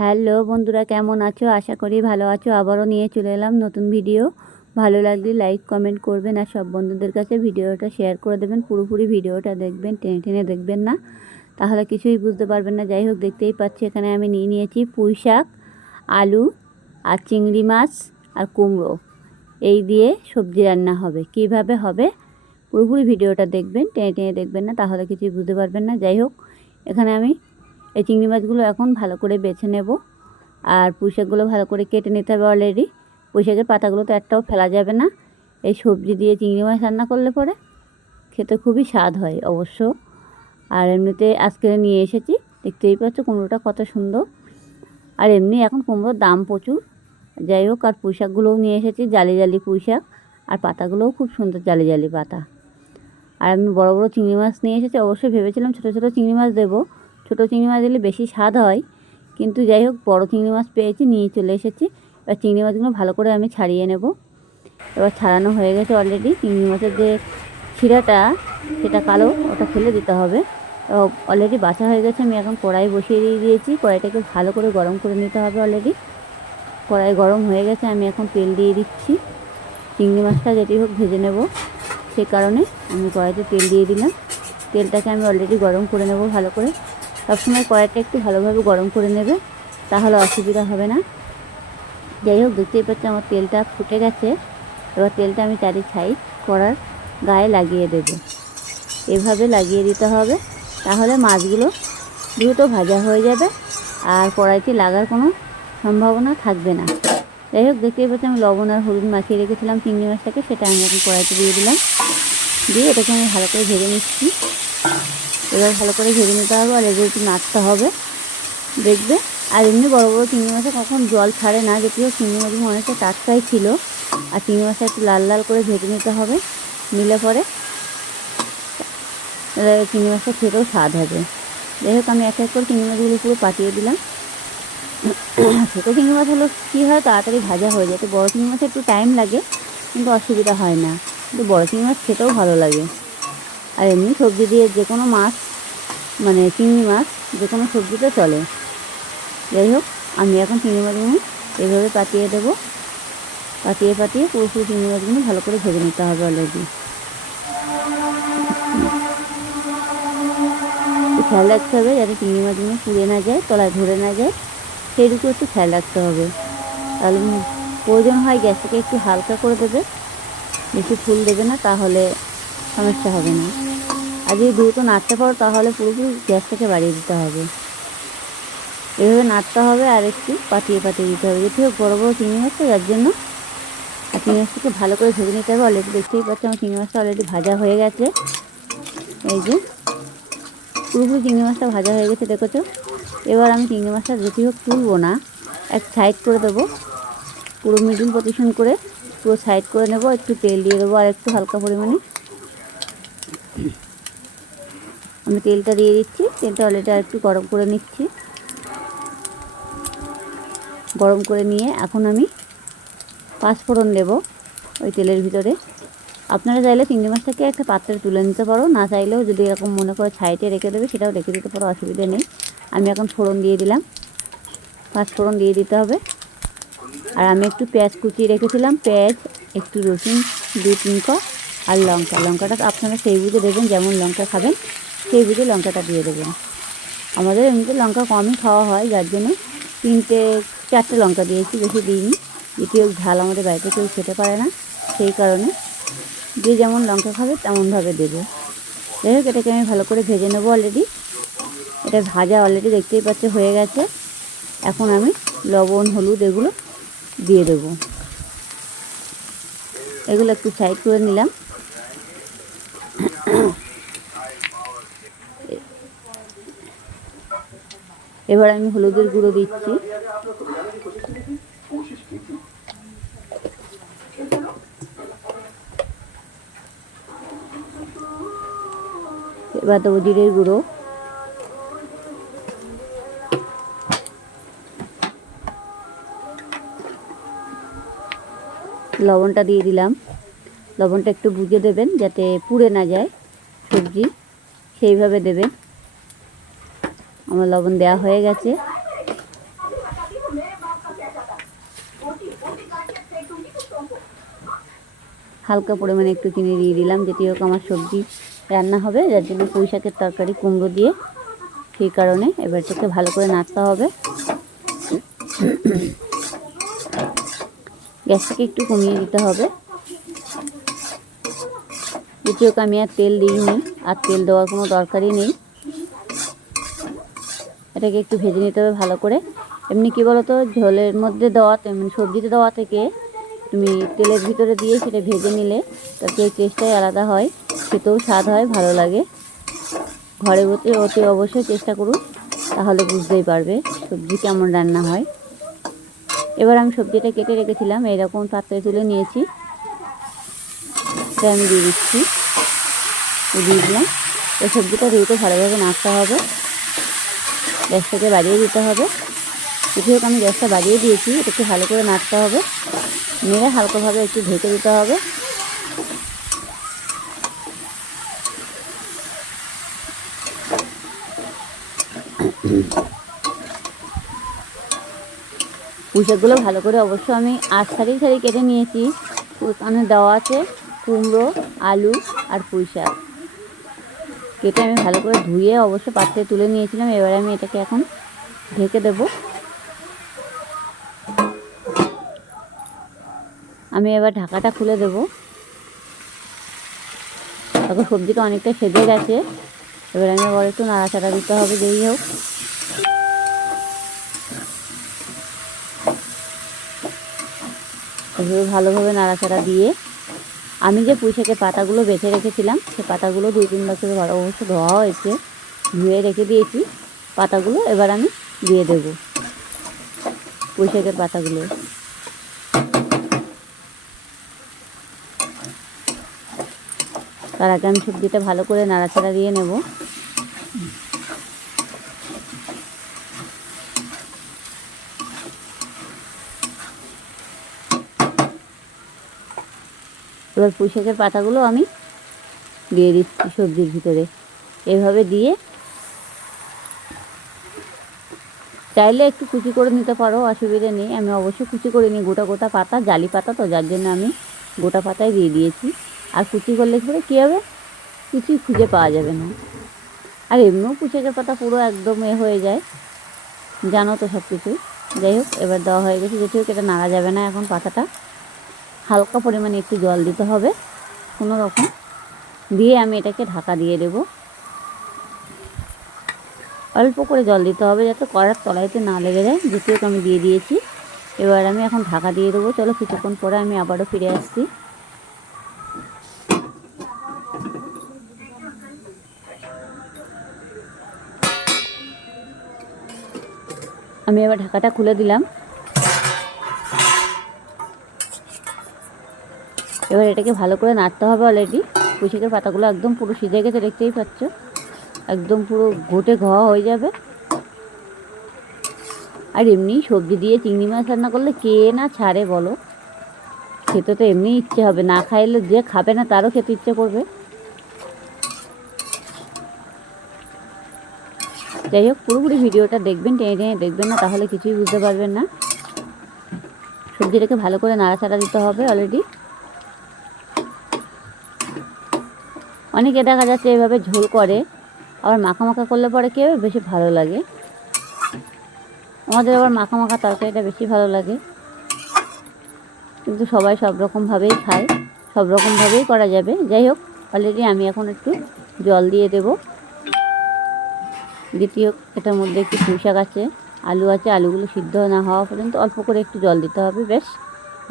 Hello বন্ধুরা, কেমন আছো? আশা করি ভালো আছো। আবারও নিয়ে চলে এলাম নতুন ভিডিও। ভালো লাগলে লাইক কমেন্ট করবেন আর সব বন্ধুদের কাছে ভিডিওটা শেয়ার করে দেবেন। পুরোপুরি ভিডিওটা দেখবেন, টেনে টেনে দেখবেন না, তাহলে কিছুই বুঝতে পারবেন না। যাই হোক, দেখতেই পাচ্ছি এখানে আমি নিয়েছি পুঁই শাক, আলু আর চিংড়ি মাছ আর কুমড়ো। এই দিয়ে সবজি রান্না হবে। কিভাবে হবে পুরোপুরি ভিডিওটা দেখবেন, টেনে টেনে দেখবেন না, তাহলে কিছুই বুঝতে পারবেন না। যাই হোক, এখানে আমি এই চিংড়ি মাছগুলো এখন ভালো করে বেছে নেব আর পুঁই শাকগুলো ভালো করে কেটে নিতে হবে। অলরেডি পুঁই শাকের পাতাগুলো তো একটাও ফেলা যাবে না। এই সবজি দিয়ে চিংড়ি মাছ রান্না করলে পরে খেতে খুবই স্বাদ হয় অবশ্য। আর এমনিতে আজকে নিয়ে এসেছি, দেখতেই পাচ্ছ কুমড়োটা কত সুন্দর। আর এমনি এখন কুমড়োর দাম প্রচুর। যাই হোক, আর পুঁই শাকগুলোও নিয়ে এসেছি, জালি জালি পুঁই শাক, আর পাতাগুলোও খুব সুন্দর জালি জালি পাতা। আর আমি বড় বড় চিংড়ি মাছ নিয়ে এসেছি। অবশ্যই ভেবেছিলাম ছোটো ছোটো চিংড়ি মাছ দেবো, ছোটো চিংড়ি মাছ দিলে বেশি স্বাদ হয়, কিন্তু যাই হোক বড় চিংড়ি মাছ পেয়েছি, নিয়ে চলে এসেছি। এবার চিংড়ি মাছগুলো ভালো করে আমি ছাড়িয়ে নেব। এবার ছাড়ানো হয়ে গেছে অলরেডি। চিংড়ি মাছের যে শিরাটা সেটা কালো, ওটা ফেলে দিতে হবে। অলরেডি বাছা হয়ে গেছে। আমি এখন কড়াই বসিয়ে দিয়েছি। কড়াইটাকে ভালো করে গরম করে নিতে হবে। অলরেডি কড়াই গরম হয়ে গেছে। আমি এখন তেল দিয়ে দিচ্ছি। চিংড়ি মাছটা যেটি হোক ভেজে নেব, সেই কারণে আমি কড়াইতে তেল দিয়ে দিলাম। তেলটাকে আমি অলরেডি গরম করে নেব ভালো করে। সবসময় কড়াইটা একটু ভালোভাবে গরম করে নেবে, তাহলে অসুবিধা হবে না। যাই হোক, দেখতেই পাচ্ছি আমার তেলটা ফুটে গেছে। এবার তেলটা আমি চারি সাইড কড়ার গায়ে লাগিয়ে দেব। এভাবে লাগিয়ে দিতে হবে, তাহলে মাছগুলো দ্রুত ভাজা হয়ে যাবে আর কড়াইতে লাগার কোনো সম্ভাবনা থাকবে না। যাই হোক, দেখতেই পাচ্ছি আমি লবণ আর হলুদ মাখিয়ে রেখেছিলাম চিংড়ি মাছটাকে, সেটা আমি এখন কড়াইতে দিয়ে দিলাম। দিয়ে এটাকে আমি ভালো করে ভেজে নিচ্ছি। এবার ভালো করে ভেজে নিতে হবে আর এগুলো একটু নাড়তে হবে, দেখবে। আর এমনি বড়ো বড়ো চিংড়ি মাছে কখন জল ছাড়ে না, যদিও চিংড়ি মাছগুলো অনেকটা টাটকাই ছিল। আর চিংড়ি মাছটা একটু লাল লাল করে ভেজে নিতে হবে, নিলে পরে চিংড়ি মাছটা খেতেও স্বাদ হবে। যাই হোক, আমি এক এক করে চিংড়ি মাছগুলো পুরো পাঠিয়ে দিলাম। ছোটো চিংড়ি মাছ হলো কী হয়, তাড়াতাড়ি ভাজা হয়ে যায়। তো বড়ো চিংড়ি মাছে একটু টাইম লাগে, কিন্তু অসুবিধা হয় না। কিন্তু বড়ো চিংড়ি মাছ খেতেও ভালো লাগে। আর এমনি সবজি দিয়ে যে কোনো মাছ, মানে চিংড়ি মাছ যে কোনো সবজিতে চলে। যাই হোক, আমি এখন চিংড়ি মাছগুলো এইভাবে পাতিয়ে দেবো। পাতিয়ে পুরোপুরি চিংড়ি মাছগুলো ভালো করে ভেজে নিতে হবে। অলরেডি একটু খেয়াল রাখতে হবে যাতে চিংড়ি মাছগুলো পুড়ে না যায়, তলায় ধরে না যায়, সেইটুকু একটু খেয়াল রাখতে হবে। তাহলে প্রয়োজন হয় গ্যাসটাকে একটু হালকা করে দেবে, বেশি ফুল দেবে না, তাহলে সমস্যা হবে না। আর যদি দ্রুত নাড়তে পারো তাহলে পুরোপুরি গ্যাসটাকে বাড়িয়ে দিতে হবে। এভাবে নাড়তে হবে আর একটু পাতিয়ে দিতে হবে। যেহেতু বড়ো বড়ো চিংড়ি মাছ, তো যার জন্য আর চিংড়ি মাছটাকে ভালো করে ভেজে নিতে হবে। অলরেডি দেখতেই পাচ্ছি আমার চিংড়ি মাছটা অলরেডি ভাজা হয়ে গেছে। এই যে পুরোপুরি চিংড়ি মাছটা ভাজা হয়ে গেছে, দেখেছো। এবার আমি চিংড়ি মাছটা যেটি হোক তুলবো না, এক সাইড করে দেবো। পুরো মিডিল পজিশন করে পুরো সাইড করে নেব। একটু তেল দিয়ে দেবো আর একটু হালকা পরিমাণে। আমি তেলটা দিয়ে দিচ্ছি। তেলটা অলরেডি আর একটু গরম করে নিচ্ছি। গরম করে নিয়ে এখন আমি পাঁচফোড়ন দেবো ওই তেলের ভিতরে। আপনারা চাইলে চিংড়ি মাছটাকে একটা পাত্রে তুলে নিতে পারো, না চাইলেও যদি এরকম মনে করে সাইডে রেখে দেবে সেটাও রেখে দিতে পারো, অসুবিধা নেই। আমি এখন ফোড়ন দিয়ে দিলাম। পাঁচফোড়ন দিয়ে দিতে হবে। আর আমি একটু পেঁয়াজ কুচিয়ে রেখেছিলাম, পেঁয়াজ, একটু রসুন, 2-3 কোয়া, আর লঙ্কাটা আপনারা সেই বুঝে দেবেন, যেমন লঙ্কা খাবেন সেই বুঝে লঙ্কাটা দিয়ে দেবেন। আমাদের এমনিতে লঙ্কা কমই খাওয়া হয়, যার জন্য 3-4টে লঙ্কা দিয়েছি, বেশি দিইনি। দ্বিতীয় ঝাল আমাদের বাড়িতে কেউ খেতে পারে না, সেই কারণে যে যেমন লঙ্কা খাবে তেমনভাবে দেবে। যাই হোক, এটাকে আমি ভালো করে ভেজে নেবো। অলরেডি এটা ভাজা অলরেডি দেখতেই পাচ্ছে হয়ে গেছে। এখন আমি লবণ, হলুদ এগুলো দিয়ে দেবো। এগুলো একটু সাইড করে নিলাম। এবার আমি হলুদের গুঁড়ো দিচ্ছি। এবার দেবো জিরের গুঁড়ো, লবণটা দিয়ে দিলাম। লবণটা একটু বুঝে দেবেন যাতে পুড়ে না যায় সবজি, সেইভাবে দেবেন। আমার লবণ দেওয়া হয়ে গেছে। হালকা পরিমাণে একটু চিনি দিয়ে দিলাম, যেটি হোক আমার সবজি রান্না হবে, যার জন্য পুঁই শাকের তরকারি কুমড়ো দিয়ে, সেই কারণে এবার এটাকে ভালো করে নাড়তে হবে। গ্যাসটাকে একটু কমিয়ে দিতে হবে। যেটি হোক আমি আর তেল দিইনি, আর তেল দেওয়ার কোনো দরকারই নেই। এটাকে একটু ভেজে নিতে হবে ভালো করে। এমনি কী বলো তো, ঝোলের মধ্যে দেওয়া, সবজিতে দেওয়া থেকে তুমি তেলের ভিতরে দিয়ে সেটা ভেজে নিলে তার সেই টেস্টটাই আলাদা হয়, খেতেও স্বাদ হয়, ভালো লাগে। ঘরে বসে অতি অবশ্যই চেষ্টা করুন, তাহলে বুঝতেই পারবে সবজি কেমন রান্না হয়। এবার আমি সবজিটা কেটে রেখেছিলাম, এইরকম পাত্রে তুলে নিয়েছি, এটা আমি দিয়ে দিচ্ছি, দিয়ে দিলাম। এই সবজিটা দিতে ভালোভাবে নাড়তে হবে, গ্যাসটাকে বাড়িয়ে দিতে হবে। যেটি হোক আমি গ্যাসটা বাড়িয়ে দিয়েছি, এটাকে ভালো করে নাড়তে হবে, নেড়ে হালকাভাবে একটু ঢেকে দিতে হবে। পুঁই শাকগুলো ভালো করে অবশ্য আমি 8 সারি কেটে নিয়েছি। ওখানে দেওয়া আছে কুমড়ো, আলু আর পুঁই শাক কেটে আমি ভালো করে ধুয়ে অবশ্য পাত্রে তুলে নিয়েছিলাম। এবারে আমি এটাকে এখন ঢেকে দেব। আমি এবার ঢাকাটা খুলে দেব। তখন সবজিটা অনেকটা সেজে গেছে, এবার আমি আবার একটু নাড়াচাড়া দিতে হবে, যেই হোক। এভাবে ভালোভাবে নাড়াচাড়া দিয়ে আমি যে পুঁই শাকের পাতাগুলো বেছে রেখেছিলাম, সে পাতাগুলো 2-3 বার করে ভালো অবশ্য ধোয়া হয়েছে, ধুয়ে রেখে দিয়েছি পাতাগুলো। এবার আমি দিয়ে দেব পুঁই শাকের পাতাগুলো। তার আগে আমি সবজিটা ভালো করে নাড়াচাড়া দিয়ে নেব। এবার পুঁই শাকের পাতাগুলো আমি দিয়ে দিচ্ছি সবজির ভিতরে। এভাবে দিয়ে চাইলে একটু কুচি করে নিতে পারো, অসুবিধা নেই। আমি অবশ্য কুচি করে নিই, গোটা গোটা পাতা, জালি পাতা তো, যার জন্য আমি গোটা পাতায় দিয়ে দিয়েছি। আর কুচি করলে পরে কী হবে, কিছুই খুঁজে পাওয়া যাবে না। আর এমনিও পুঁই শাকের পাতা পুরো একদম হয়ে যায়, জানো তো সব কিছুই। যাই হোক, এবার দেওয়া হয়ে গেছে। যেটি হোক এটা নাড়া যাবে না এখন পাতাটা, হালকা পরিমাণে একটু জল দিতে হবে কোনো রকম, দিয়ে আমি এটাকে ঢাকা দিয়ে দেব। অল্প করে জল দিতে হবে যাতে কড়ার তলাইতে না লেগে যায়। যেটি হোক আমি দিয়ে দিয়েছি, এবার আমি এখন ঢাকা দিয়ে দেবো। চলো কিছুক্ষণ পরে আমি আবারও ফিরে আসছি। আমি এবার ঢাকাটা খুলে দিলাম। এবার এটাকে ভালো করে নাড়তে হবে। অলরেডি পুঁই শাকের পাতাগুলো একদম পুরো সিজে গেছে, দেখতেই পাচ্ছ, একদম পুরো ঘটে ঘোয়া হয়ে যাবে। আর এমনি সবজি দিয়ে চিংড়ি মাছ রান্না করলে কে না ছাড়ে বলো, খেতে তো এমনি ইচ্ছে হবে, না খাইলে যে খাবে না তারও খেতে ইচ্ছে করবে। যাই হোক, পুরোপুরি ভিডিওটা দেখবেন, টেনে টেনে দেখবেন না, তাহলে কিছুই বুঝতে পারবেন না। সবজিটাকে ভালো করে নাড়াচাড়া দিতে হবে। অলরেডি অনেকে দেখা যাচ্ছে এভাবে ঝোল করে, আবার মাখা মাখা করলে পরে কী হবে, বেশি ভালো লাগে। আমাদের আবার মাখা মাখা তরকারিটা বেশি ভালো লাগে, কিন্তু সবাই সব রকমভাবেই খায়, সব রকমভাবেই করা যাবে। যাই হোক, অলরেডি আমি এখন একটু জল দিয়ে দেব। দ্বিতীয় এটার মধ্যে একটু পুঁই শাক আছে, আলু আছে, আলুগুলো সিদ্ধ না হওয়া পর্যন্ত অল্প করে একটু জল দিতে হবে। বেশ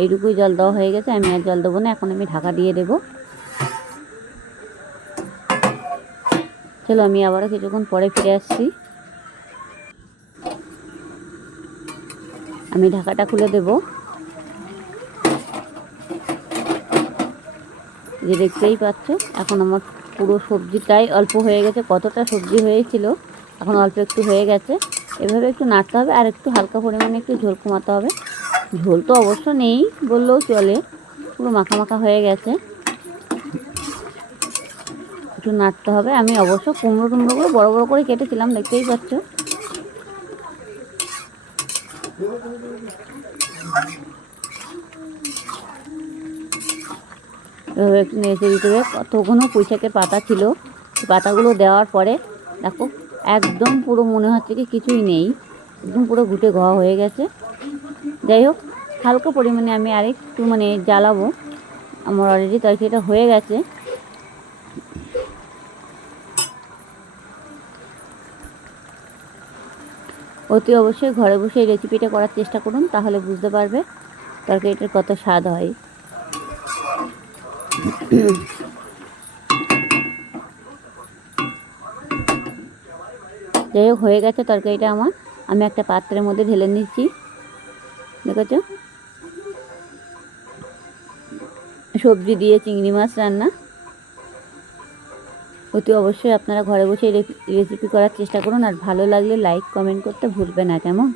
এইটুকুই জল দেওয়া হয়ে গেছে, আমি আর জল দেবো না। এখন আমি ঢাকা দিয়ে দেব। চলো আমি আবারও কিছুক্ষণ পরে ফিরে আসছি। আমি ঢাকাটা খুলে দেব। যে দেখতেই পাচ্ছ এখন আমার পুরো সবজিটাই অল্প হয়ে গেছে। কতটা সবজি হয়েছিল, এখন অল্প একটু হয়ে গেছে। এভাবে একটু নাড়তে হবে, আর একটু হালকা পরিমাণে একটু ঝোল কমাতে হবে। ঝোল তো অবশ্য নেই বললেও চলে, পুরো মাখা মাখা হয়ে গেছে। একটু নাড়তে হবে। আমি অবশ্য কুমড়োগুলো বড় বড় করে কেটেছিলাম, দেখতেই পাচ্ছ। এভাবে একটু নেড়ে দিতে হবে। কতগুলো পুঁইশাকের পাতা ছিল, পাতাগুলো দেওয়ার পরে দেখো একদম পুরো মনে হচ্ছে কি কিছুই নেই, একদম পুরো ঘুটে ঘ হয়ে গেছে। যাই হোক, হালকা পরিমাণে আমি আরেকটু জ্বালাবো। আমার অলরেডি তরকারিটা হয়ে গেছে। অতি অবশ্যই ঘরে বসে এই রেসিপিটা করার চেষ্টা করুন, তাহলে বুঝতে পারবে তরকারিটার কত স্বাদ হয়। যাই হোক, হয়ে গেছে তরকারিটা আমার। আমি একটা পাত্রের মধ্যে ঢেলে নিচ্ছি। দেখেছ, সবজি দিয়ে চিংড়ি মাছ রান্না। অতি অবশ্যই আপনারা ঘরে বসে রেসিপি করার চেষ্টা করুন, আর ভালো লাগলে লাইক কমেন্ট করতে ভুলবে না, কেমন?